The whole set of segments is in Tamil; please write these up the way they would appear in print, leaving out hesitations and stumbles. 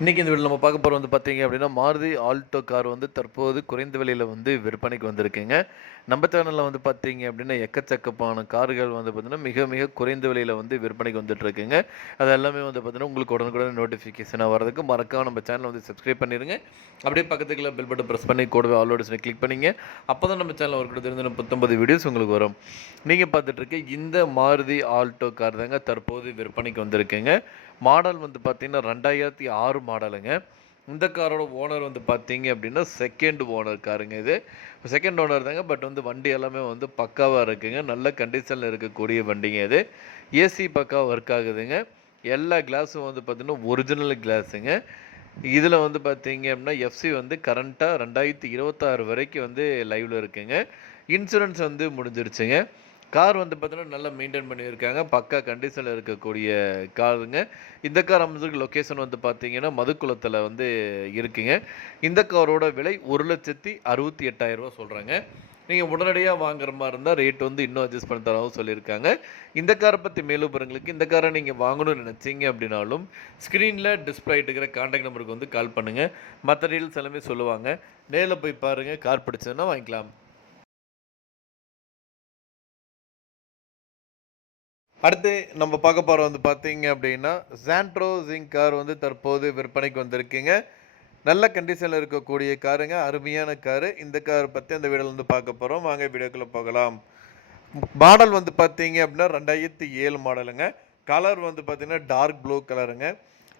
இன்னைக்கு இந்த வீடியோல நம்ம பார்க்க போறது பார்த்தீங்க அப்படின்னா, மாருதி ஆல்டோ கார் தற்போது குறைந்த விலையில விற்பனைக்கு வந்திருக்குங்க. நம்ம சேனல்ல பார்த்தீங்க அப்படின்னா, எக்கச்சக்கமான கார்கள் பார்த்தீங்கன்னா, மிக மிக குறைந்த விலையில விற்பனைக்கு வந்துட்டுருக்குங்க. அது எல்லாமே பார்த்தீங்கன்னா, உங்களுக்கு உடனுக்குடன் நோட்டிஃபிகேஷனா வரதுக்கு மறக்காம நம்ம சேனல சப்ஸ்கிரைப் பண்ணிருங்க. அப்படியே பக்கத்துக்குள்ள பெல் பட்டன் பிரஸ் பண்ணி கூடவே ஆல் நோட்டிஃபிகேஷனை கிளிக் பண்ணீங்க. அப்பதான் நம்ம சேனல்ல வரக்கூடிய தினம் 19 வீடியோஸ் உங்களுக்கு வரும். நீங்க பார்த்துட்டு இருக்க இந்த மாருதி ஆல்டோ கார் தாங்க தற்போது விற்பனைக்கு வந்திருக்குங்க. மாடல் பார்த்தீங்கன்னா 2006 மாடலுங்க. இந்த காரோட ஓனர் பார்த்தீங்க அப்படின்னா, செகண்ட் ஓனர் காருங்க இது. செகண்ட் ஓனர் தாங்க. பட் வண்டி எல்லாமே பக்காவா இருக்குங்க. நல்ல கண்டிஷன்ல இருக்கக்கூடிய வண்டிங்க இது. ஏசி பக்காவா ஒர்க் ஆகுதுங்க. எல்லா கிளாஸும் பார்த்தீங்கன்னா, ஒரிஜினல் கிளாஸுங்க. இதில பார்த்தீங்க அப்படின்னா, எஃப்சி கரண்ட்டா 2026 வரைக்கும் லைவ்ல இருக்குங்க. இன்சூரன்ஸ் முடிஞ்சிருச்சுங்க. கார் பார்த்தீங்கன்னா, நல்லா மெயின்டெயின் பண்ணியிருக்காங்க. பக்கா கண்டிஷன்ல இருக்கக்கூடிய காருங்க. இந்த கார் அமைஞ்சிருக்க லொக்கேஷன் பார்த்தீங்கன்னா, மதுக்குளத்தில இருக்குங்க. இந்த காரோட விலை ரூ. 1,68,000 சொல்றாங்க. நீங்க உடனடியா வாங்குற மாரி இருந்தா ரேட் இன்னும் அட்ஜஸ்ட் பண்ணி தரவும் சொல்லியிருக்காங்க. இந்த கார பத்தி மேலும் விவரங்களுக்கு இந்த கார நீங்க வாங்கணும்னு நினைச்சீங்க அப்படின்னாலும், ஸ்க்ரீன்ல டிஸ்ப்ளே ஆயிட்டு இருக்கிற கான்டாக்ட் நம்பருக்கு கால் பண்ணுங்க. மத்த டீட்டெயில்ஸ் எல்லாமே சொல்லுவாங்க. நேர்ல போய் பாருங்க. கார் பிடிச்சதுன்னா வாங்கிக்கலாம். அடுத்து நம்ம பார்க்க போறது பார்த்தீங்க அப்படின்னா, சாண்ட்ரோ ஜிங்க் கார் தற்போது விற்பனைக்கு வந்திருக்குங்க. நல்ல கண்டிஷன்ல இருக்கக்கூடிய காருங்க. அருமையான காரு. இந்த கார் பத்தி அந்த வீடியோல பார்க்க போறோம். வாங்க வீடியோக்குள்ள போகலாம். மாடல் பார்த்தீங்க அப்படின்னா 2007 மாடலுங்க. கலர் பார்த்தீங்கன்னா டார்க் ப்ளூ கலருங்க.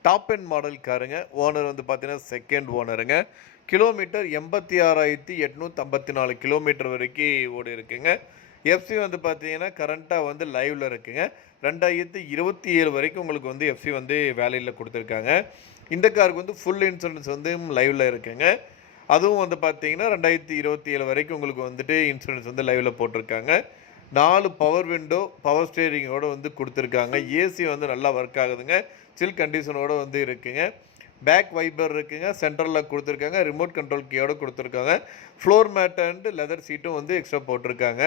டாப் எண்ட் மாடல் காருங்க. ஓனர் பார்த்தீங்கன்னா செகண்ட் ஓனருங்க. கிலோமீட்டர் 86,854 கிலோமீட்டர் வரைக்கும் ஓடி இருக்குங்க. எஃப்சி பார்த்தீங்கன்னா கரண்ட்டா லைவ்ல இருக்குங்க. 2027 வரைக்கும் உங்களுக்கு எஃப்சி வேலிட்ல குடுத்துருக்காங்க. இந்த காருக்கு ஃபுல் இன்சூரன்ஸ் லைவ்ல இருக்குங்க. அதுவும் பார்த்தீங்கன்னா 2027 வரைக்கும் உங்களுக்கு இன்சூரன்ஸ் லைவ்ல போட்டிருக்காங்க. 4 பவர் விண்டோ, பவர் ஸ்டீரிங்கோட குடுத்துருக்காங்க. ஏசி நல்லா ஒர்க் ஆகுதுங்க. சில் கண்டிஷனோட இருக்குங்க. பேக் வைப்பர் இருக்குங்க. சென்ட்ரல்ல குடுத்துருக்காங்க. ரிமோட் கண்ட்ரோல் கீயோட குடுத்துருக்காங்க. ஃப்ளோர் மேட் அண்ட் லெதர் சீட்டும் எக்ஸ்ட்ரா போட்டிருக்காங்க.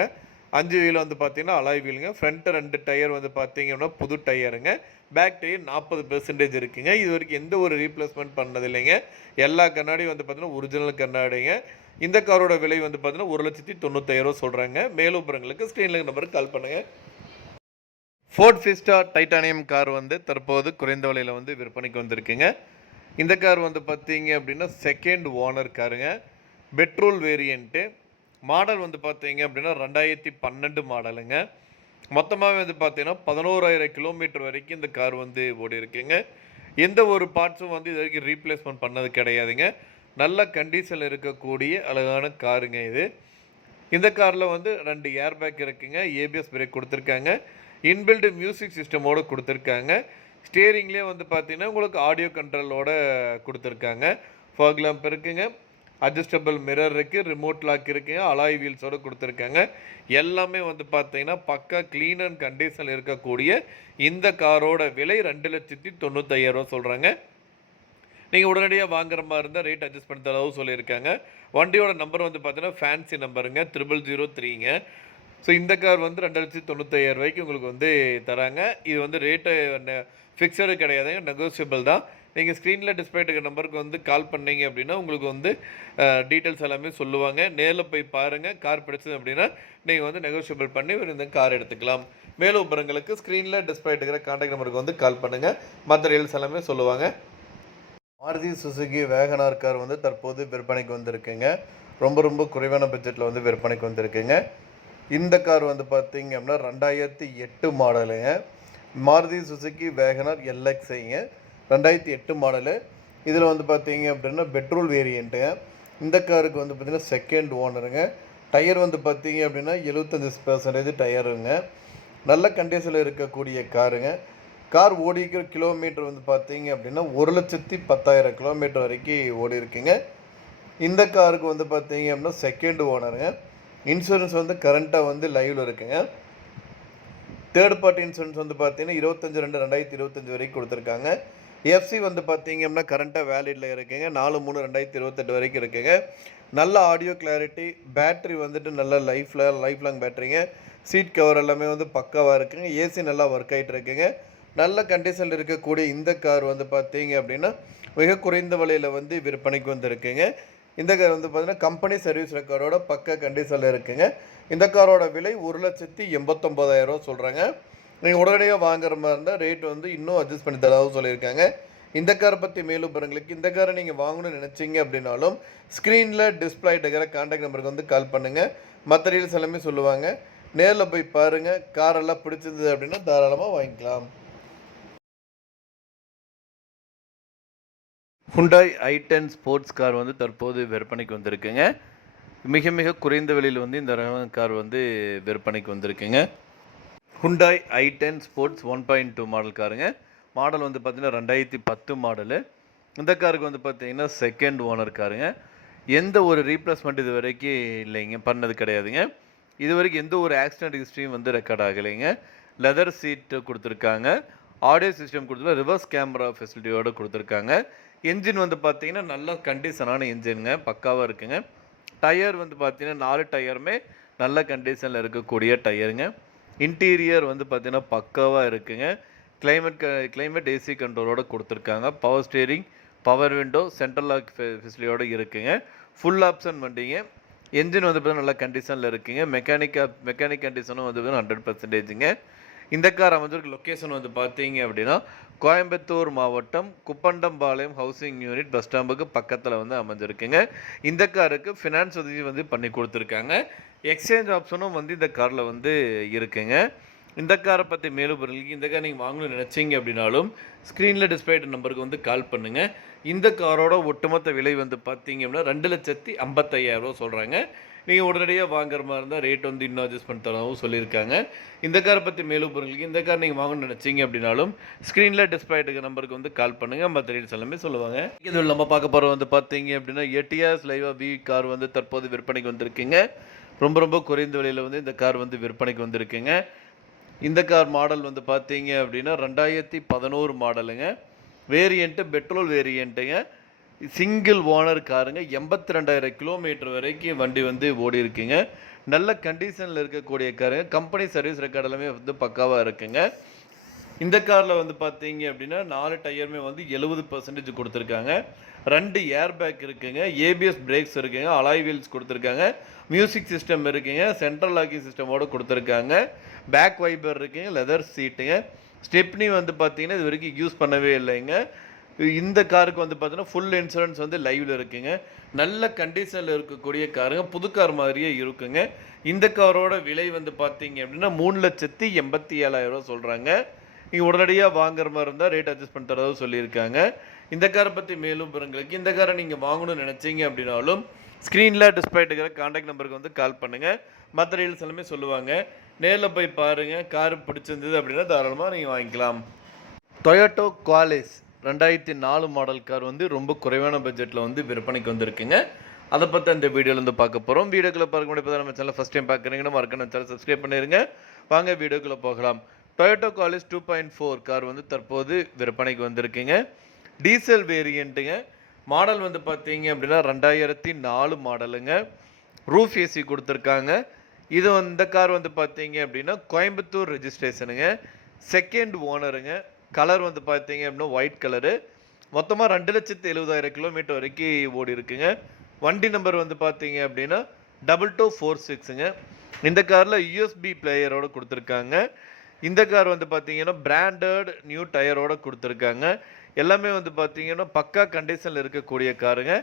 5 வீல் பார்த்தீங்கன்னா, அலாய் வீலுங்க. ஃப்ரண்ட் 2 டயர் பார்த்தீங்கன்னா, புது டயருங்க. பேக் டயர் 40% இருக்குங்க. இதுவரைக்கும் எந்த ஒரு ரீப்ளேஸ்மென்ட் பண்ணது இல்லைங்க. எல்லா கண்ணாடியும் பார்த்தீங்கன்னா, ஒரிஜினல் கண்ணாடிங்க. இந்த காரோட விலை பார்த்தீங்கன்னா, ரூ. 1,95,000 சொல்றாங்க. மேலும் விவரங்களுக்கு ஸ்க்ரீன்ல இருக்க நம்பருக்கு கால் பண்ணுங்க. ஃபோர்ட் ஃபிஸ்டா டைட்டானியம் கார் தற்போது குறைந்த விலையில விற்பனைக்கு வந்திருக்குங்க. இந்த கார் பார்த்தீங்க அப்படின்னா, செகண்ட் ஓனர் காருங்க. Petrol variant. மாடல் பார்த்தீங்க அப்படின்னா 2012 மாடலுங்க. மொத்தமாகவே பார்த்தீங்கன்னா 11,000 கிலோமீட்டர் வரைக்கும் இந்த கார் ஓடி இருக்குங்க. எந்த ஒரு பார்ட்ஸும் இது வரைக்கும் ரீப்ளேஸ்மெண்ட் பண்ணது கிடையாதுங்க. நல்ல கண்டிஷனில் இருக்கக்கூடிய அழகான காருங்க இது. இந்த காரில் 2 ஏர் பேக் இருக்குங்க. ஏபிஎஸ் பிரேக் கொடுத்துருக்காங்க. இன்பில்டு மியூசிக் சிஸ்டமோடு கொடுத்துருக்காங்க. ஸ்டியரிங்லேயே பார்த்தீங்கன்னா உங்களுக்கு ஆடியோ கண்ட்ரோலோட கொடுத்துருக்காங்க. ஃபாக் லேம்ப் இருக்குங்க. அட்ஜஸ்டபிள் மிரர் இருக்குது. ரிமோட் லாக் இருக்குங்க. அலாய் வீல்ஸோடு கொடுத்துருக்காங்க. எல்லாமே பார்த்தீங்கன்னா பக்கா க்ளீன் அண்ட் கண்டிஷனில் இருக்கக்கூடிய இந்த காரோட விலை ரூ. 2,95,000 சொல்கிறாங்க. நீங்கள் உடனடியாக வாங்குற மாதிரி இருந்தால் ரேட் அட்ஜஸ்ட் பண்ணி தரவும் சொல்லியிருக்காங்க. வண்டியோட நம்பர் பார்த்தீங்கன்னா ஃபேன்சி நம்பருங்க 0003ங்க. ஸோ இந்த கார் ரூ. 2,95,000 உங்களுக்கு தராங்க. இது ரேட்டு ஃபிக்ஸடு கிடையாதுங்க. நெகோசியபிள் தான். நீங்கள் ஸ்க்ரீனில் டிஸ்பிளே இருக்கிற நம்பருக்கு கால் பண்ணீங்க அப்படின்னா உங்களுக்கு டீட்டெயில்ஸ் எல்லாமே சொல்லுவாங்க. நேரில் போய் பாருங்கள். கார் பிடிச்சது அப்படின்னா நீங்கள் நெகோசியபிள் பண்ணி இந்த கார் எடுத்துக்கலாம். மேலும் விவரங்களுக்கு ஸ்க்ரீனில் டிஸ்பிளே இருக்கிற கான்டாக்ட் நம்பருக்கு கால் பண்ணுங்கள். மற்ற டீட்டெயில்ஸ் எல்லாமே சொல்லுவாங்க. மாருதி சுசுகி வேகனார் கார் தற்போது விற்பனைக்கு வந்திருக்குங்க. ரொம்ப ரொம்ப குறைவான பட்ஜெட்டில் விற்பனைக்கு வந்திருக்குங்க. இந்த கார் பார்த்தீங்க அப்படின்னா 2008 மாடலுங்க. மாருதி சுசுகி வேகனார் எல்எக்ஸ்ஐங்க. 2008 மாடலு. இதில் பார்த்தீங்க அப்படின்னா பெட்ரோல் வேரியண்ட்டுங்க. இந்த காருக்கு பார்த்தீங்கன்னா செகண்ட் ஓனருங்க. டயர் பார்த்தீங்க அப்படின்னா 75% டயருங்க. நல்ல கண்டிஷனில் இருக்கக்கூடிய காருங்க. கார் ஓடிக்கிற கிலோமீட்டர் பார்த்தீங்க அப்படின்னா 1,10,000 கிலோமீட்டர் வரைக்கும் ஓடி இருக்குங்க. இந்த காருக்கு பார்த்தீங்க அப்படின்னா செகண்ட் ஓனருங்க. இன்சூரன்ஸ் கரண்ட்டாக லைவில் இருக்குங்க. தேர்ட் பார்ட்டி இன்சூரன்ஸ் பார்த்தீங்கன்னா 25/2/2025 வரைக்கும் கொடுத்துருக்காங்க. எஃப்சி பார்த்தீங்க அப்படின்னா கரண்ட்டாக வேலிடில் இருக்குங்க. 4/3/2028 வரைக்கும் இருக்குங்க. நல்ல ஆடியோ கிளாரிட்டி, பேட்ரி நல்ல லைஃப் லாங் பேட்டரிங்க. சீட் கவர் எல்லாமே பக்காவாக இருக்குங்க. ஏசி நல்லா ஒர்க் ஆகிட்டு இருக்குங்க. நல்ல கண்டிஷனில் இருக்கக்கூடிய இந்த கார் வந்து பார்த்தீங்க அப்படின்னா மிக குறைந்த விலையில் வந்து விற்பனைக்கு வந்திருக்குங்க. இந்த கார் வந்து பார்த்தீங்கன்னா கம்பெனி சர்வீஸ் ரெக்கார்டோட பக்க கண்டிஷனில் இருக்குங்க. இந்த காரோட விலை 1,89,000 சொல்கிறாங்க. நீங்கள் உடனடியாக வாங்குற மாதிரி இருந்தால் ரேட் வந்து இன்னும் அட்ஜஸ்ட் பண்ணி தரதாகவும் சொல்லியிருக்காங்க. இந்த காரை பற்றி மேலும் விவரங்களுக்கு இந்த காரை நீங்கள் வாங்கணும்னு நினச்சிங்க அப்படின்னாலும் ஸ்க்ரீனில் டிஸ்பிளே இருக்கிற கான்டாக்ட் நம்பருக்கு வந்து கால் பண்ணுங்கள். மற்ற டீல்ஸ் எல்லாமே சொல்லுவாங்க. நேரில் போய் பாருங்கள். காரெல்லாம் பிடிச்சிருந்தது அப்படின்னா தாராளமாக வாங்கிக்கலாம். ஹுண்டாய் i10 ஸ்போர்ட்ஸ் கார் வந்து தற்போது விற்பனைக்கு வந்திருக்குங்க. மிக மிக குறைந்த விலையில் வந்து இந்த ரக கார் வந்து விற்பனைக்கு வந்திருக்குங்க. ஹுண்டாய் i10 ஸ்போர்ட்ஸ் 1.2 மாடல் காருங்க. மாடல் வந்து பார்த்திங்கன்னா 2010 மாடலு. இந்த காருக்கு வந்து பார்த்திங்கன்னா செகண்ட் ஓனர் காருங்க. எந்த ஒரு ரீப்ளேஸ்மெண்ட் இது வரைக்கும் இல்லைங்க, பண்ணது கிடையாதுங்க. இது வரைக்கும் எந்த ஒரு ஆக்சிடென்ட் ஹிஸ்ட்ரியும் வந்து ரெக்கார்ட் ஆகலைங்க. லெதர் சீட்டு கொடுத்துருக்காங்க. ஆடியோ சிஸ்டம் கொடுத்துருக்காங்க. ரிவர்ஸ் கேமரா ஃபெசிலிட்டியோடு கொடுத்துருக்காங்க. என்ஜின் வந்து பார்த்திங்கன்னா நல்ல கண்டிஷனான என்ஜினுங்க, பக்காவாக இருக்குங்க. டயர் வந்து பார்த்திங்கன்னா 4 டயருமே நல்ல கண்டிஷனில் இருக்கக்கூடிய டயருங்க. இன்டீரியர் வந்து பார்த்திங்கன்னா பக்காவாக இருக்குங்க. கிளைமேட் ஏசி கண்ட்ரோலோடு கொடுத்துருக்காங்க. Power steering, power window, central lock ஃபெசிலிட்டியோடு இருக்குங்க. ஃபுல் ஆப்ஷன் வண்டிங்க. என்ஜின் வந்து பார்த்தீங்கன்னா நல்ல கண்டிஷனில் இருக்குங்க. மெக்கானிக் கண்டிஷனும் வந்து 100%ங்க. இந்த கார் அமைஞ்சிருக்க லொக்கேஷன் வந்து பார்த்தீங்க அப்படின்னா கோயம்புத்தூர் மாவட்டம் குப்பண்டம்பாளையம் ஹவுசிங் யூனிட் பஸ் ஸ்டாம்புக்கு பக்கத்தில் வந்து அமைஞ்சிருக்குங்க. இந்த காருக்கு ஃபினான்ஸ் உதவி வந்து பண்ணி கொடுத்துருக்காங்க. எக்ஸ்சேஞ்ச் ஆப்ஷனும் வந்து இந்த காரில் வந்து இருக்குங்க. இந்த காரை பற்றி மேலும் பொருளுக்கு இந்த கார் நீங்கள் வாங்கணும்னு நினச்சிங்க அப்படின்னாலும் ஸ்க்ரீனில் டிஸ்பிளே நம்பருக்கு வந்து கால் பண்ணுங்கள். இந்த காரோட ஒட்டுமொத்த விலை வந்து பார்த்தீங்க அப்படின்னா 2,55,000 சொல்கிறாங்க. நீங்கள் உடனடியாக வாங்குற மாதிரி இருந்தால் ரேட் வந்து இன்னும் அட்ஜஸ்ட் பண்ணி தரவும் சொல்லியிருக்காங்க. இந்த காரை பற்றி மேலும் பொருளுக்கு இந்த கார் நீங்கள் வாங்கணும்னு நினச்சிங்க அப்படின்னாலும் ஸ்க்ரீனில் டிஸ்பிளே நம்பருக்கு வந்து கால் பண்ணுங்கள். மற்ற ரேட்ஸ் எல்லாமே சொல்லுவாங்க. இதில் நம்ம பார்க்க போகிற வந்து பார்த்தீங்க அப்படின்னா எட்டியாஸ் லைவா வி கார் வந்து தற்போது விற்பனைக்கு வந்திருக்குங்க. ரொம்ப குறைந்த விலையில் வந்து இந்த கார் வந்து விற்பனைக்கு வந்திருக்குங்க. இந்த கார் மாடல் வந்து பார்த்தீங்க அப்படின்னா 2011 மாடலுங்க. வேரியண்ட்டு பெட்ரோல் வேரியண்ட்டுங்க. சிங்கிள் ஓனர் காருங்க. 82,000 கிலோமீட்டர் வரைக்கும் வண்டி வந்து ஓடி இருக்குங்க. நல்ல கண்டிஷனில் இருக்கக்கூடிய காருங்க. கம்பெனி சர்வீஸ் ரெக்கார்ட் எல்லாமே வந்து பக்காவாக இருக்குங்க. இந்த காரில் வந்து பார்த்தீங்க அப்படின்னா 4 டயருமே வந்து 70% கொடுத்துருக்காங்க. 2 ஏர் பேக் இருக்குங்க. ஏபிஎஸ் பிரேக்ஸ் இருக்குங்க. அலாய் வீல்ஸ் கொடுத்துருக்காங்க. மியூசிக் சிஸ்டம் இருக்குங்க. சென்ட்ரல் லாக்கிங் சிஸ்டமோடு கொடுத்துருக்காங்க. பேக் வைப்பர் இருக்குங்க. லெதர் சீட்டுங்க. ஸ்டெப்னி வந்து பார்த்தீங்கன்னா இது வரைக்கும் யூஸ் பண்ணவே இல்லைங்க. இந்த காருக்கு வந்து பார்த்தீங்கன்னா ஃபுல் இன்சூரன்ஸ் வந்து லைவில் இருக்குங்க. நல்ல கண்டிஷனில் இருக்கக்கூடிய காருங்க. புது கார் மாதிரியே இருக்குங்க. இந்த காரோட விலை வந்து பார்த்தீங்க அப்படின்னா 3,87,000 சொல்கிறாங்க. நீங்கள் உடனடியாக வாங்குற மாதிரி இருந்தால் ரேட் அட்ஜஸ்ட் பண்ணி தரதாக சொல்லியிருக்காங்க. இந்த காரை பற்றி மேலும் பெறுங்களுக்கு இந்த காரை நீங்கள் வாங்கணும்னு நினச்சிங்க அப்படின்னாலும் ஸ்க்ரீனில் டிஸ்பிளே இருக்கிற கான்டாக்ட் நம்பருக்கு வந்து கால் பண்ணுங்கள். மற்ற டீல்ஸ் எல்லாமே சொல்லுவாங்க. நேரில் போய் பாருங்கள். கார் பிடிச்சிருந்தது அப்படின்னா தாராளமாக நீங்கள் வாங்கிக்கலாம். டொயோட்டோ குவாலிஸ் 2004 மாடல் கார் வந்து ரொம்ப குறைவான பட்ஜெட்டில் வந்து விற்பனைக்கு வந்திருக்குங்க. அதை பற்றி அந்த வீடியோவில் வந்து பார்க்க போகிறோம். வீடியோக்குள்ளே பார்க்க முடியாது. நம்ம சேனல் ஃபஸ்ட் டைம் பார்க்குறீங்கன்னா மறக்காம சேனல் சப்ஸ்கிரைப் பண்ணிடுங்க. வாங்க வீடியோக்குள்ளே போகலாம். டொயோட்டோ குவாலிஸ் 2.4 கார் வந்து தற்போது விற்பனைக்கு வந்திருக்குங்க. டீசல் வேரியண்ட்டுங்க. மாடல் வந்து பார்த்தீங்க அப்படின்னா 2004 மாடலுங்க. ரூஃப் ஏசி கொடுத்துருக்காங்க. இது இந்த கார் வந்து பார்த்தீங்க அப்படின்னா கோயம்புத்தூர் ரெஜிஸ்ட்ரேஷனுங்க. செகண்ட் ஓனருங்க. கலர் வந்து பார்த்தீங்க அப்படின்னா ஒயிட் கலரு. மொத்தமாக 2,70,000 கிலோமீட்டர் வரைக்கும் ஓடி இருக்குங்க. வண்டி நம்பர் வந்து பார்த்தீங்க அப்படின்னா 2246ங்க. இந்த காரில் யூஎஸ்பி பிளேயரோடு கொடுத்துருக்காங்க. இந்த கார் வந்து பார்த்தீங்கன்னா பிராண்டட் நியூ டயரோடு கொடுத்துருக்காங்க. எல்லாமே வந்து பார்த்தீங்கன்னா பக்கா கண்டிஷனில் இருக்கக்கூடிய காருங்க.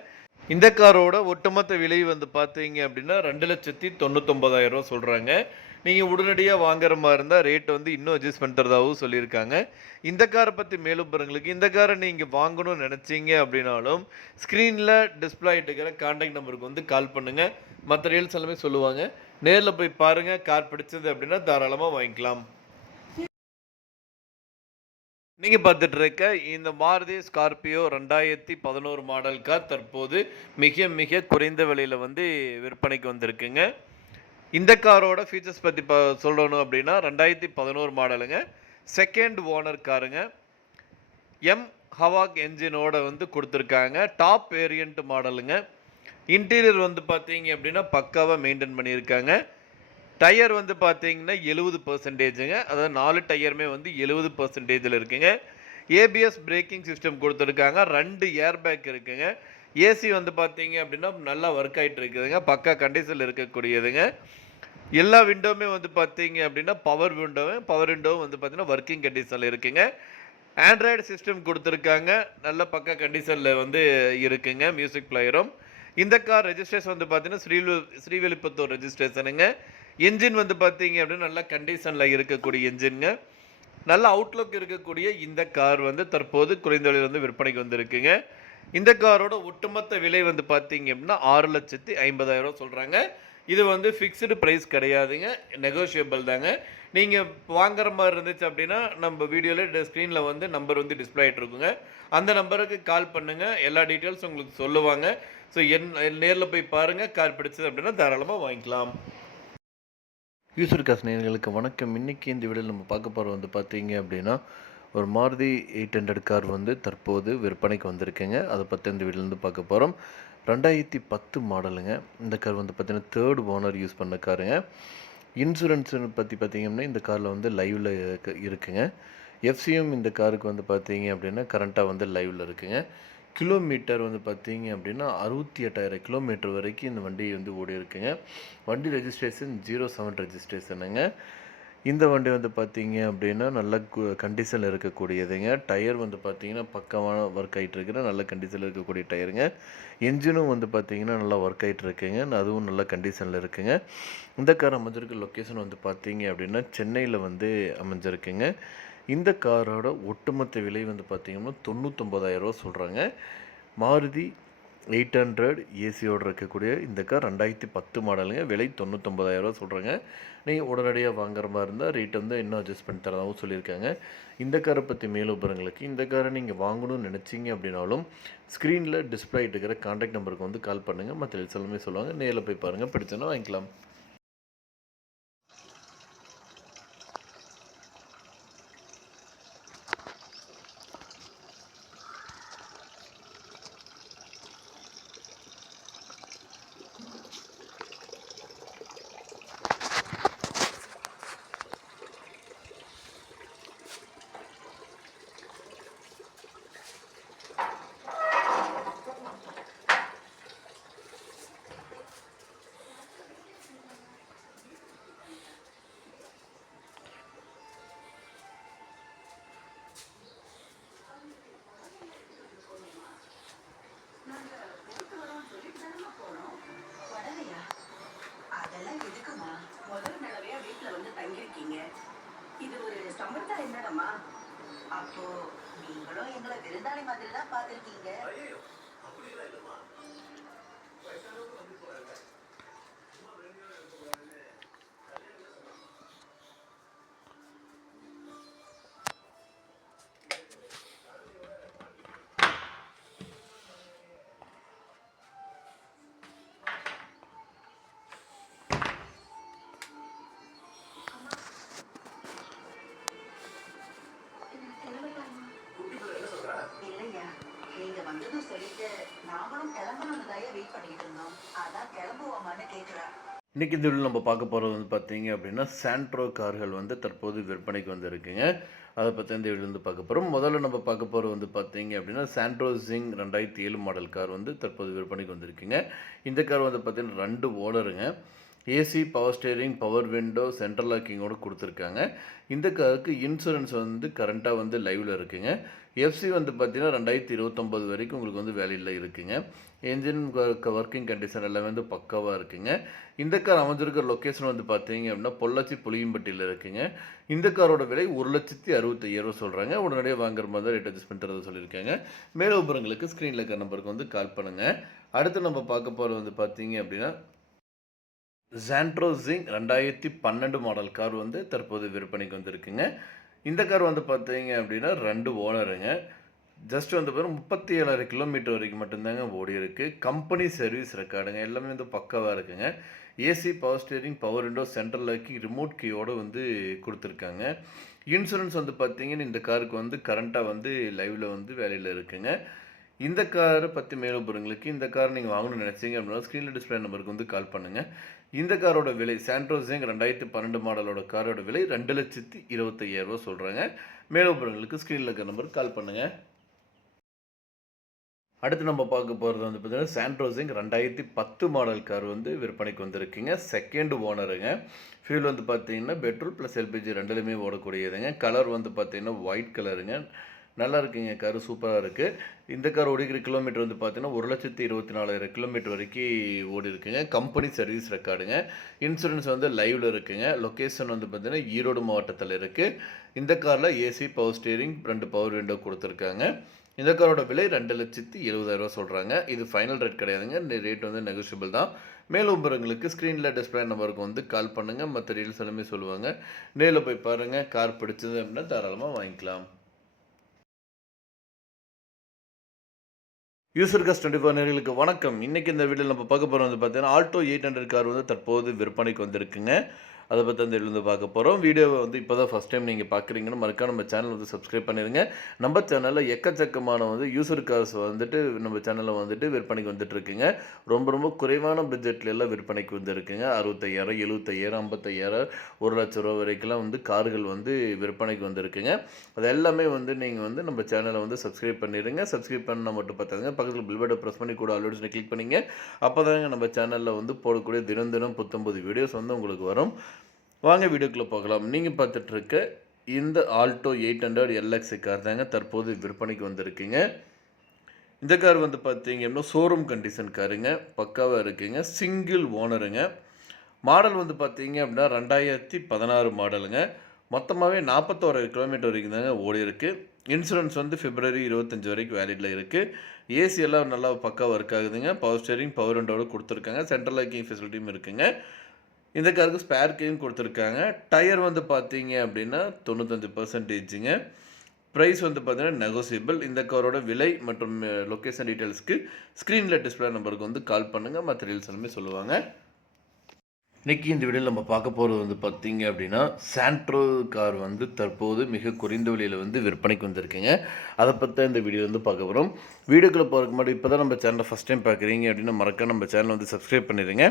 இந்த காரோட ஒட்டுமொத்த விலை வந்து பார்த்தீங்க அப்படின்னா 2,99,000 சொல்கிறாங்க. நீங்கள் உடனடியாக வாங்குற மாதிரி இருந்தால் ரேட் வந்து இன்னும் அட்ஜஸ்ட் பண்ணுறதாகவும் சொல்லியிருக்காங்க. இந்த காரை பற்றி மேலும் பெறுங்களுக்கு இந்த காரை நீங்கள் வாங்கணும்னு நினச்சிங்க அப்படின்னாலும் ஸ்க்ரீனில் டிஸ்பிளே இருக்கிற கான்டாக்ட் நம்பருக்கு வந்து கால் பண்ணுங்கள். மற்ற ரீல்ஸ் எல்லாமே சொல்லுவாங்க. நேரில் போய் பாருங்கள். கார் பிடிச்சது அப்படின்னா தாராளமாக வாங்கிக்கலாம். நீங்கள் பார்த்துட்டு இருக்க இந்த மாருதி ஸ்கார்பியோ 2011 மாடல் கார் தற்போது மிக குறைந்த விலையில் வந்து விற்பனைக்கு வந்திருக்குங்க. இந்த காரோட ஃபீச்சர்ஸ் பற்றி சொல்லணும் அப்படின்னா 2011 மாடலுங்க. செகண்ட் ஓனர் காருங்க. ஹவாக் என்ஜினோட வந்து கொடுத்துருக்காங்க. டாப் வேரியண்ட் மாடலுங்க. இன்டீரியர் வந்து பார்த்தீங்க அப்படின்னா பக்காவாக மெயின்டைன் பண்ணியிருக்காங்க. டயர் வந்து பார்த்தீங்கன்னா 70%ங்க. அதாவது 4 டயருமே வந்து 70%ல இருக்குங்க. ஏபிஎஸ் பிரேக்கிங் சிஸ்டம் குடுத்துருக்காங்க. 2 ஏர் பேக் இருக்குங்க. ஏசி வந்து பார்த்தீங்க அப்டின்னா, நல்லா ஒர்க் ஆயிட்டு இருக்குதுங்க. பக்கா கண்டிஷன்ல இருக்கக்கூடியதுங்க. எல்லா விண்டோவுமே வந்து பார்த்தீங்க அப்டின்னா, பவர் விண்டோவும் வந்து பார்த்தீங்கன்னா, வொர்க்கிங் கண்டிஷன்ல இருக்குங்க. ஆண்ட்ராய்டு சிஸ்டம் குடுத்துருக்காங்க. நல்ல பக்கா கண்டிஷன்ல வந்து இருக்குங்க. மியூசிக் பிளேயரும். இந்த கார் ரெஜிஸ்ட்ரேஷன் வந்து பார்த்தீங்கன்னா, ஸ்ரீவில்லிபுத்தூர் ரெஜிஸ்ட்ரேஷனுங்க. என்ஜின் வந்து பார்த்தீங்க அப்டின்னா, நல்ல கண்டிஷன்ல இருக்கக்கூடிய என்ஜின்ங்க. நல்ல அவுட்லுக் இருக்கக்கூடிய இந்த கார் வந்து தற்போது குறைந்த விலையில வந்து விற்பனைக்கு வந்திருக்குங்க. இந்த காரோட ஒட்டுமொத்த விலை வந்து பார்த்தீங்க அப்டின்னா, ₹6,50,000 சொல்றாங்க. இது வந்து ஃபிக்ஸ்டு பிரைஸ் கிடையாதுங்க. நெகோஷியபிள் தாங்க. நீங்க வாங்குற மாரி இருந்துச்சு அப்டின்னா, நம்ம வீடியோல ஸ்க்ரீன்ல வந்து நம்பர் வந்து டிஸ்ப்ளே ஆயிட்டு இருக்குங்க. அந்த நம்பருக்கு கால் பண்ணுங்க. எல்லா டீட்டெயில்ஸும் உங்களுக்கு சொல்லுவாங்க. ஸோ நேர்ல போய் பாருங்க. கார் பிடிச்சது அப்டின்னா தாராளமா வாங்கிக்கலாம். யூசர் காஸ் நேயர்களுக்கு வணக்கம். இன்னைக்கு இந்த வீடியோல நம்ம பார்க்க போறது வந்து பார்த்தீங்க அப்டின்னா, ஒரு மாருதி 800 கார் வந்து தற்போது விற்பனைக்கு வந்திருக்குங்க. அத பத்தி இந்த வீடியோல வந்து பார்க்க போறோம். 2010 மாடலுங்க. இந்த கார் வந்து பார்த்தீங்கன்னா, 3 ஓனர் யூஸ் பண்ண காருங்க. இன்சூரன்ஸ் பத்தி பார்த்தீங்கன்னா, இந்த கார்ல வந்து லைவ்ல இருக்குங்க. எஃப்சியும் இந்த காருக்கு வந்து பார்த்தீங்க அப்டின்னா, கரண்ட்டா வந்து லைவ்ல இருக்குங்க. கிலோமீட்டர் வந்து பார்த்தீங்க அப்டின்னா, 68,000 கிலோமீட்டர் வரைக்கும் இந்த வண்டி வந்து ஓடியிருக்குங்க. வண்டி ரெஜிஸ்ட்ரேஷன் 07 ரெஜிஸ்ட்ரேஷனுங்க. இந்த வண்டி வந்து பார்த்தீங்க அப்டின்னா, நல்ல கண்டிஷன்ல இருக்கக்கூடியதுங்க. டயர் வந்து பார்த்தீங்கன்னா, பக்காவான ஒர்க் ஆயிட்டு இருக்குற நல்ல கண்டிஷன்ல இருக்கக்கூடிய டயருங்க. என்ஜினும் வந்து பார்த்தீங்கன்னா, நல்லா ஒர்க் ஆயிட்டு இருக்குங்க. அதுவும் நல்ல கண்டிஷன்ல இருக்குங்க. இந்த கார் அமைஞ்சிருக்க லொக்கேஷன் வந்து பார்த்தீங்க அப்டின்னா, சென்னையில வந்து அமைஞ்சிருக்குங்க. இந்த காரோட ஒட்டுமொத்த விலை வந்து பார்த்தீங்கன்னா, ₹99,000 சொல்றாங்க. மாருதி 800 ஏசியோட இருக்கக்கூடிய இந்த கார் 2010 மாடலுங்க. விலை ₹99,000 சொல்றாங்க. நீங்க உடனடியா வாங்குற மாரி இருந்தா ரேட் வந்து இன்னும் அட்ஜஸ்ட் பண்ணி தரதாவும் சொல்லியிருக்காங்க. இந்த கார பத்தி மேலும் விவரங்களுக்கு இந்த கார நீங்க வாங்கணும்னு நினைச்சீங்க அப்படின்னாலும், ஸ்க்ரீன்ல டிஸ்ப்ளே ஆயிட்டு இருக்கிற கான்டாக்ட் நம்பருக்கு வந்து கால் பண்ணுங்க. மத்த டீடைல்ஸ் எல்லாமே சொல்லுவாங்க. நேர்ல போய் பாருங்க. பிடிச்சதுன்னா வாங்கிக்கலாம். அதெல்லாம் எதுக்குமா? முதல் தடவையா வீட்ல வந்து தங்கியிருக்கீங்க. இது ஒரு சம்பிரதாயம் தானம்மா. அப்போ நீங்களும் எங்களை விருந்தாளி மாதிரி தான் பார்த்திருக்கீங்க. இல்லையா, நீங்க வந்ததும் சொல்லிட்டு நாங்களும் கிளம்பணும்னு தான் வெயிட் பண்ணிட்டு இருந்தோம். அதான் கிளம்புவோமான்னு கேக்குறேன். இன்னைக்கு இந்த வீடியோல நம்ம பார்க்க போறது வந்து பார்த்தீங்க அப்படின்னா, சாண்ட்ரோ கார்கள் வந்து தற்போது விற்பனைக்கு வந்திருக்குங்க. அத பத்தி இந்த வீடியோல வந்து பார்க்க போறோம். முதல்ல நம்ம பார்க்க போறது வந்து பார்த்தீங்க அப்படின்னா, சாண்ட்ரோ ஜிங் 2007 மாடல் கார் வந்து தற்போது விற்பனைக்கு வந்திருக்குங்க. இந்த கார் வந்து பார்த்தீங்கன்னா 2 ஓனருங்க. AC, power steering, power window, central லாக்கிங்கோட குடுத்துருக்காங்க. இந்த காருக்கு இன்சூரன்ஸ் வந்து கரண்ட்டா வந்து லைவ்ல இருக்குங்க. எஃப்சி வந்து பார்த்தீங்கன்னா 2029 வரைக்கும் உங்களுக்கு வந்து வேலிட்ல இருக்குங்க. என்ஜின் ஒர்க்கிங் கண்டிஷன் எல்லாமே வந்து பக்காவா இருக்குங்க. இந்த கார் அமைஞ்சிருக்கிற லொக்கேஷன் வந்து பார்த்தீங்க அப்படின்னா, பொள்ளாச்சி புளியம்பட்டியில இருக்குங்க. இந்த காரோட விலை ₹1,65,000 சொல்றாங்க. உடனடியா வாங்குற மாதிரி ரேட் அட்ஜஸ்ட் பண்ணி தரதா சொல்லியிருக்காங்க. மேலும் விவரங்களுக்கு ஸ்க்ரீன்ல இருக்கிற நம்பருக்கு வந்து கால் பண்ணுங்க. அடுத்து நம்ம பார்க்க போறது வந்து பார்த்தீங்க அப்படின்னா, சாண்ட்ரோ ஜிங் 2012 மாடல் கார் வந்து தற்போது விற்பனைக்கு வந்திருக்குங்க. இந்த கார் வந்து பார்த்தீங்க அப்படின்னா 2 ஓனருங்க. ஜஸ்ட் வந்து பாருங்க 37,000 கிலோமீட்டர் வரைக்கும் மட்டும்தாங்க ஓடியிருக்கு. Company service ரெக்கார்டுங்க. எல்லாமே வந்து பக்காவா இருக்குங்க. AC, power steering, power window, central locking, remote கீயோட வந்து குடுத்துருக்காங்க. இன்சூரன்ஸ் வந்து பார்த்தீங்கன்னா, இந்த காருக்கு வந்து கரண்ட்டா வந்து லைவ்ல வந்து வேலையில இருக்குங்க. இந்த காரை பற்றி மேலும் விவரங்களுக்கு இந்த கார் நீங்கள் வாங்கணும்னு நினச்சிங்க அப்படின்னா ஸ்க்ரீனில் டிஸ்பிளே நம்பருக்கு வந்து கால் பண்ணுங்கள். இந்த காரோட விலை சாண்ட்ரோஸிங் 2012 மாடலோட காரோட விலை 2,25,000 சொல்கிறாங்க. மேலும் விவரங்களுக்கு ஸ்க்ரீனில் இருக்கிற நம்பருக்கு கால் பண்ணுங்கள். அடுத்து நம்ம பார்க்க போகிறது வந்து பார்த்தீங்கன்னா சாண்ட்ரோஸிங் 2010 மாடல் கார் வந்து விற்பனைக்கு வந்திருக்குங்க. செகண்ட் ஓனருங்க. ஃபியூல் வந்து பார்த்தீங்கன்னா பெட்ரோல் ப்ளஸ் எல்பிஜி ரெண்டுலையுமே ஓடக்கூடியதுங்க. கலர் வந்து பார்த்தீங்கன்னா ஒயிட் கலருங்க. நல்லா இருக்குங்க, கார் சூப்பராக இருக்குது. இந்த கார் ஓடிக்கிற கிலோமீட்டர் வந்து பார்த்தீங்கன்னா 1,24,000 கிலோமீட்டர் வரைக்கும் ஓடி இருக்குங்க. Company service ரெக்கார்டுங்க. இன்சூரன்ஸ் வந்து லைவில் இருக்குங்க. லொக்கேஷன் வந்து பார்த்தீங்கன்னா ஈரோடு மாவட்டத்தில் இருக்குது. இந்த காரில் AC, power steering, 2 power window கொடுத்துருக்காங்க. இந்த காரோட விலை 2,70,000 சொல்கிறாங்க. இது ஃபைனல் ரேட் கிடையாதுங்க. இந்த ரேட் வந்து நெகோஷியபிள் தான். மேலும் விவரங்களுக்கு ஸ்க்ரீனில் டிஸ்பிளே நம்பருக்கு வந்து கால் பண்ணுங்கள். மற்ற டீல்ஸ் எல்லாமே சொல்லுவாங்க. நேரில் போய் பாருங்கள். கார் பிடிச்சது அப்படின்னா தாராளமாக வாங்கிக்கலாம். யூசர் காஸ்ட் 24 நேயர்களுக்கு வணக்கம். இன்றைக்கி இந்த வீடியோவில் நம்ம பார்க்க போகிறோம் வந்து பார்த்தீங்கன்னா ஆல்டோ 800 கார் வந்து தற்போது விற்பனைக்கு வந்திருக்குங்க. அதை பற்றி அந்த வந்து பார்க்க போகிறோம். வீடியோவை வந்து இப்போ தான் ஃபஸ்ட் டைம் நீங்கள் பார்க்குறீங்கன்னா மறக்காம நம்ம சேனல் வந்து சப்ஸ்கிரைப் பண்ணிடுங்க. நம்ம சேனலில் எக்கச்சக்கமான வந்து யூசர் கார்ஸ் வந்துட்டு நம்ம சேனலில் வந்துட்டு விற்பனைக்கு வந்துட்டுருக்குங்க. ரொம்ப குறைவான பட்ஜெட்டில் எல்லாம் விற்பனைக்கு வந்துருக்குங்க. 65,000, 75,000, 55,000, 1,00,000 ரூபா வரைக்கும்லாம் வந்து கார்கள் வந்து விற்பனைக்கு வந்திருக்குங்க. அது எல்லாமே வந்து நீங்கள் வந்து நம்ம சேனலை வந்து சப்ஸ்கிரைப் பண்ணிடுங்க. சப்ஸ்கிரைப் பண்ணால் மட்டும் பார்த்தாங்க, பக்கத்தில் பில் பட்டனை ப்ரெஸ் பண்ணி கூட ஆல்ரெடி கிளிக் பண்ணிங்க. அப்போ தாங்க நம்ம சேனலில் வந்து போடக்கூடிய தினம் புத்தம்பது வீடியோஸ் வந்து உங்களுக்கு வரும். வாங்க வீடியோக்குள்ளே பார்க்கலாம். நீங்கள் பார்த்துட்ருக்க இந்த ஆல்டோ 800 LX கார் தாங்க தற்போது விற்பனைக்கு வந்திருக்குங்க. இந்த கார் வந்து பார்த்தீங்க அப்படின்னா ஷோரூம் கண்டிஷன் காருங்க. பக்காவாக இருக்குங்க. சிங்கிள் ஓனருங்க. மாடல் வந்து பார்த்தீங்க அப்படின்னா 2016 மாடலுங்க. மொத்தமாகவே 41,000 கிலோமீட்டர் வரைக்கும் தாங்க ஓடி இருக்குது. இன்சூரன்ஸ் வந்து February 25 வரைக்கும் வேலிடில் இருக்குது. ஏசி எல்லாம் நல்லா பக்காவாக ஒர்க் ஆகுதுங்க. பவர் ஸ்டேரிங், பவர் விண்டோட கொடுத்துருக்காங்க. சென்ட்ரல் லாக்கிங் ஃபெசிலிட்டியும் இருக்குங்க. இந்த காருக்கு ஸ்பேர் கீயும் கொடுத்துருக்காங்க. டயர் வந்து பார்த்தீங்க அப்படின்னா 95%ங்க. ப்ரைஸ் வந்து பார்த்தீங்கன்னா நெகோசியபிள். இந்த காரோட விலை மற்றும் லொக்கேஷன் டீட்டெயில்ஸ்க்கு ஸ்க்ரீனில் டிஸ்பிளே நம்பருக்கு வந்து கால் பண்ணுங்கள். மற்ற டீல்ஸ் எல்லாமே சொல்லுவாங்க. இன்றைக்கி இந்த வீடியோவில் நம்ம பார்க்க போகிறது வந்து பார்த்தீங்க அப்படின்னா சாண்ட்ரோ கார் வந்து தற்போது மிக குறைந்த விலையில் வந்து விற்பனைக்கு வந்திருக்குங்க. அதை பற்றி இந்த வீடியோ வந்து பார்க்க போகிறோம். வீடியோக்குள்ளே போகிறதுக்கு முன்னாடி இப்போ தான் நம்ம சேனலை ஃபஸ்ட் டைம் பார்க்குறீங்க அப்படின்னா மறக்காம நம்ம சேனலை வந்து சப்ஸ்கிரைப் பண்ணிடுங்க.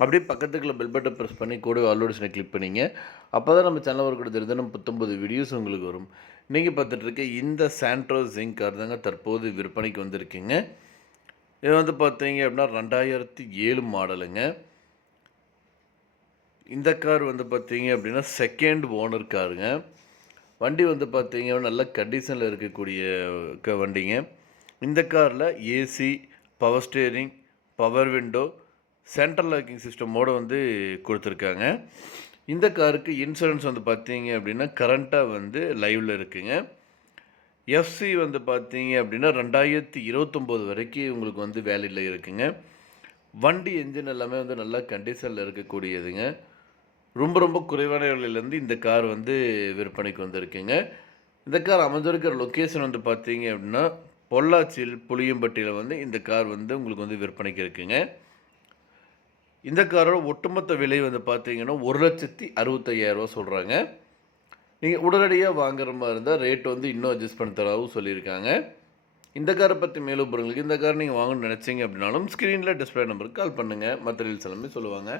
அப்படியே பக்கத்துக்குள்ள பெல் பட்டன் ப்ரெஸ் பண்ணி கூட ஆல்ரெடி கிளிக் பண்ணிங்க. அப்போ தான் நம்ம சேனல் வரக்கூடிய தினம் 19 வீடியோஸ் உங்களுக்கு வரும். நீங்கள் பார்த்துட்ருக்க இந்த சாண்ட்ரோ ஜிங்க் கார் தாங்க தற்போது விற்பனைக்கு வந்திருக்குங்க. இது வந்து பார்த்தீங்க அப்படின்னா 2007 மாடலுங்க. இந்த கார் வந்து பார்த்தீங்க அப்படின்னா செகண்ட் ஓனர் காருங்க. வண்டி வந்து பார்த்தீங்க நல்ல கண்டிஷனில் இருக்கக்கூடிய வண்டிங்க. இந்த காரில் AC, power steering, power window, central locking சிஸ்டமோடு வந்து கொடுத்துருக்காங்க. இந்த காருக்கு இன்சூரன்ஸ் வந்து பார்த்தீங்க அப்படின்னா கரண்ட்டாக வந்து லைவில் இருக்குங்க. எஃப்சி வந்து பார்த்தீங்க அப்படின்னா 2029 வரைக்கும் உங்களுக்கு வந்து வேலிடில் இருக்குங்க. வண்டி என்ஜின் எல்லாமே வந்து நல்லா கண்டிஷனில் இருக்கக்கூடியதுங்க. ரொம்ப குறைவான விலையிலேருந்து இந்த கார் வந்து விற்பனைக்கு வந்திருக்குங்க. இந்த கார் அமைஞ்சிருக்கிற லொக்கேஷன் வந்து பார்த்தீங்க அப்படின்னா பொள்ளாச்சியில் புளியம்பட்டியில் வந்து இந்த கார் வந்து உங்களுக்கு வந்து விற்பனைக்கு இருக்குங்க. இந்த காரோட ஒட்டுமொத்த விலை வந்து பார்த்தீங்கன்னா 1,65,000 சொல்கிறாங்க. நீங்கள் உடனடியாக வாங்குற மாதிரி இருந்தால் ரேட் வந்து இன்னும் அட்ஜஸ்ட் பண்ணி தரவும் சொல்லியிருக்காங்க. இந்த காரை பற்றி மேலும் இந்த கார் நீங்கள் வாங்கணும்னு நினச்சிங்க அப்படின்னாலும் ஸ்க்ரீனில் டிஸ்பிளே நம்பருக்கு கால் பண்ணுங்கள். மற்ற டீல்ஸ் எல்லாமே சொல்லுவாங்க.